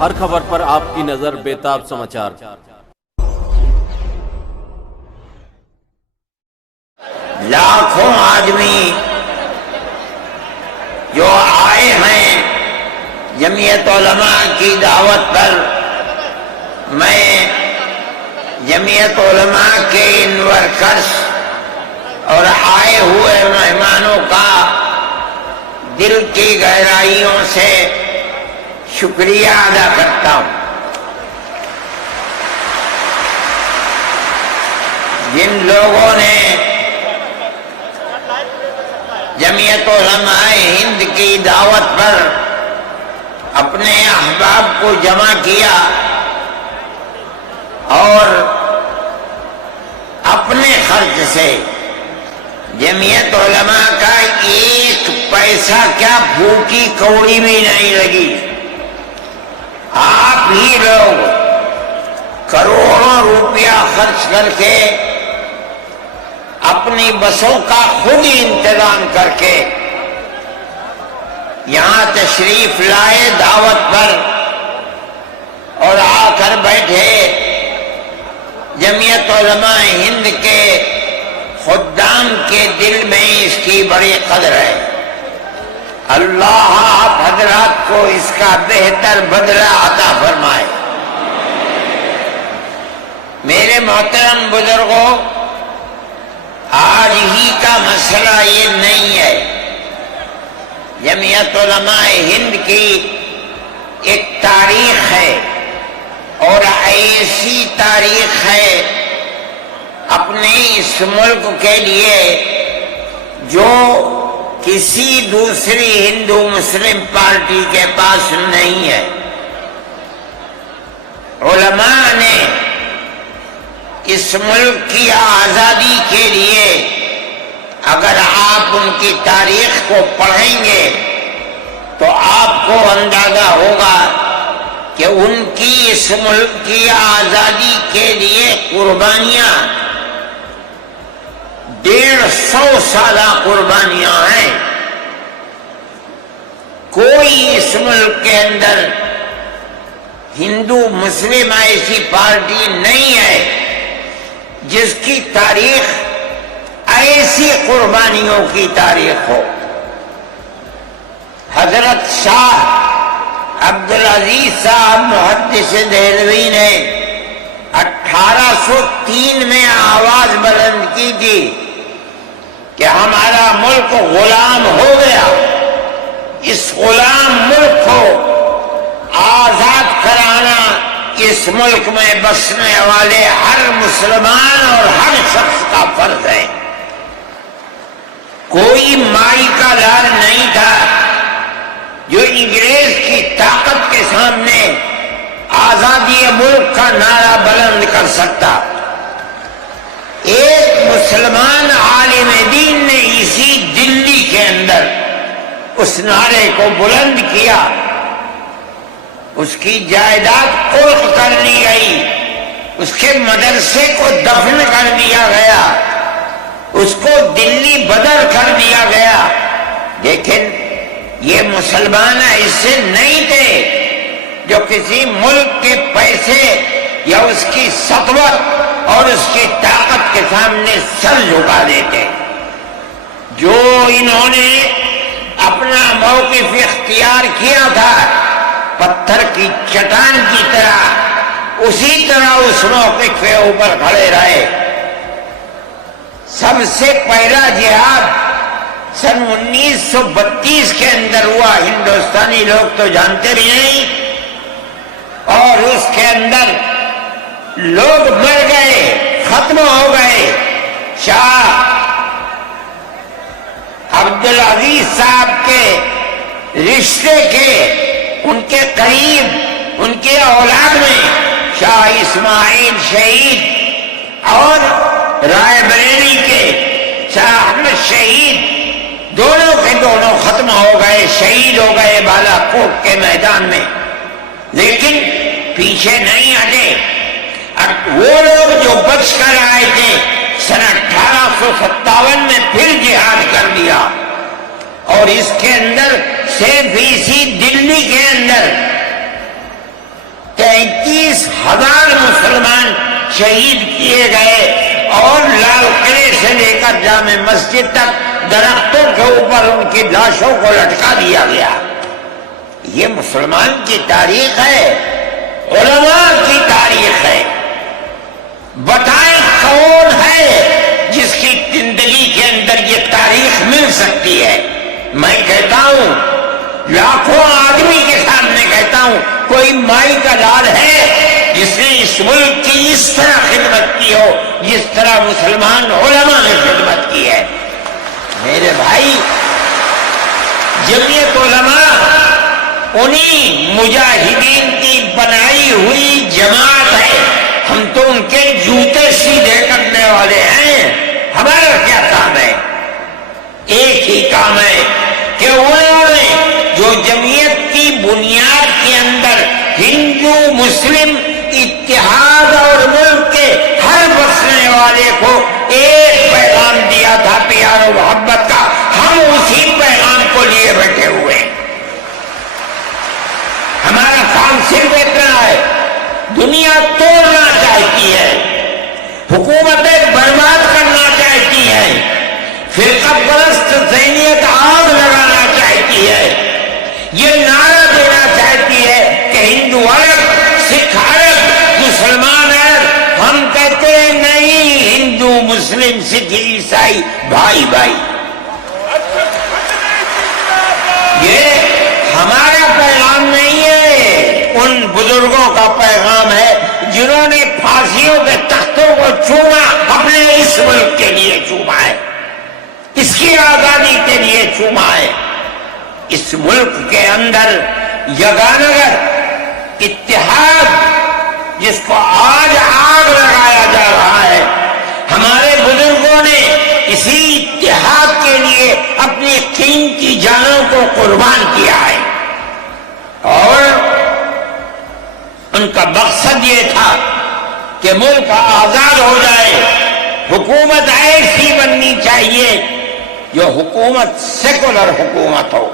ہر خبر پر آپ کی نظر بیتاب سماچار۔ لاکھوں آدمی جو آئے ہیں جمعیت علماء کی دعوت پر، میں جمعیت علماء کے ان ورکرز اور آئے ہوئے مہمانوں کا دل کی گہرائیوں سے شکریہ ادا کرتا ہوں۔ جن لوگوں نے جمعیت علماء ہند کی دعوت پر اپنے احباب کو جمع کیا اور اپنے خرچ سے جمعیت علماء کا ایک پیسہ کیا بھوکی کوڑی بھی نہیں لگی، آپ ہی لوگ کروڑوں روپیہ خرچ کر کے اپنی بسوں کا خود ہی انتظام کر کے یہاں تشریف لائے دعوت پر اور آ کر بیٹھے۔ جمعیت علماء ہند کے خدام کے دل میں اس کی بڑی قدر ہے۔ اللہ آپ حضرات کو اس کا بہتر بدلہ عطا فرمائے۔ میرے محترم بزرگوں، آج ہی کا مسئلہ یہ نہیں ہے۔ جمعیت علماء ہند کی ایک تاریخ ہے اور ایسی تاریخ ہے اپنے اس ملک کے لیے جو کسی دوسری ہندو مسلم پارٹی کے پاس نہیں ہے۔ علماء نے اس ملک کی آزادی کے لیے اگر آپ ان کی تاریخ کو پڑھیں گے تو آپ کو اندازہ ہوگا کہ ان کی اس ملک کی آزادی کے لیے قربانیاں 150 سالہ قربانیاں ہیں۔ کوئی اس ملک کے اندر ہندو مسلم ایسی پارٹی نہیں ہے جس کی تاریخ ایسی قربانیوں کی تاریخ ہو۔ حضرت شاہ عبدالعزیز صاحب محدث دہلوی نے 1803 میں آواز بلند کی تھی کہ ہمارا ملک غلام ہو گیا، اس غلام ملک کو آزاد کرانا اس ملک میں بسنے والے ہر مسلمان اور ہر شخص کا فرض ہے۔ کوئی مائی کا لال نہیں تھا جو انگریز کی طاقت کے سامنے آزادی ملک کا نعرہ بلند کر سکتا۔ ایک مسلمان عالم دین نے اسی دلی کے اندر اس نعرے کو بلند کیا، اس کی جائیداد قلف کر لی گئی، اس کے مدرسے کو دفن کر دیا گیا، اس کو دلی بدر کر دیا گیا، لیکن یہ مسلمان ایسے نہیں تھے جو کسی ملک کے پیسے یا اس کی سطوت اور اس کی طاقت کے سامنے سر جھکا دیتے۔ جو انہوں نے اپنا موقف اختیار کیا تھا پتھر کی چٹان کی طرح، اسی طرح اس موقف کے اوپر کھڑے رہے۔ سب سے پہلا جہاد سن 1932 کے اندر ہوا، ہندوستانی لوگ تو جانتے بھی نہیں، اور اس کے اندر لوگ مر گئے، ختم ہو گئے۔ شاہ عبدالعزیز صاحب کے رشتے کے، ان کے قریب، ان کے اولاد میں شاہ اسماعیل شہید اور رائے بریلی کے شاہ احمد شہید، دونوں کے دونوں ختم ہو گئے، شہید ہو گئے بالا کوٹ کے میدان میں، لیکن پیچھے نہیں ہٹے۔ وہ لوگ جو بچ کر آئے تھے سن 1857 میں پھر جہاد کر دیا، اور اس کے اندر صرف اسی دلی کے اندر 1000 مسلمان شہید کیے گئے اور لال قلعے سے لے کر جامع مسجد تک درختوں کے اوپر ان کی لاشوں کو لٹکا دیا گیا. یہ مسلمان کی تاریخ ہے، علماء کی تاریخ ہے. بتائیں کون ہے جس کی زندگی کے اندر یہ تاریخ مل سکتی ہے؟ میں کہتا ہوں، لاکھوں آدمی کے سامنے کہتا ہوں، کوئی مائی کا لال ہے جس نے اس ملک کی اس طرح خدمت کی ہو جس طرح مسلمان علماء نے خدمت کی ہے؟ میرے بھائی، جمعیت علماء انہی مجاہدین کی بنائی ہوئی جماعت ہے. ہم تو ان کے جوتے سیدھے کرنے والے ہیں. ہمارا کیا کام ہے؟ ایک ہی کام ہے کہ انہوں نے جو جمعیت کی بنیاد کے اندر ہندو مسلم اتحاد اور ملک کے ہر بسنے والے کو ایک پیغام دیا تھا پیار و محبت کا، ہم اسی پیغام کو لیے بیٹھے ہوئے ہیں. ہمارا کام صرف اتنا ہے، دنیا توڑنا چاہتی ہے، حکومتیں برباد کرنا چاہتی ہے، فرقہ پرست ذہنیت آگ لگانا چاہتی ہے، یہ نعرہ دینا چاہتی ہے کہ ہندو الگ، سکھ الگ، مسلمان الگ. ہم کہتے ہیں نہیں، ہندو مسلم سکھ عیسائی بھائی بھائی. یہ ہمارا پیغام نہیں ہے، ان بزرگوں کا پیغام ہے جنہوں نے پھانسیوں کے تختوں کو چوما، اپنے اس ملک کے لیے چوما ہے، اس کی آزادی کے لیے چوما ہے. اس ملک کے اندر یگانگر اتحاد جس کو آج آگ لگایا جا رہا ہے، ہمارے بزرگوں نے اسی اتحاد کے لیے اپنی قیمتی جانوں کو قربان کیا ہے. اور ان کا مقصد یہ تھا کہ ملک آزاد ہو جائے، حکومت ایسی بننی چاہیے جو حکومت سیکولر حکومت ہو.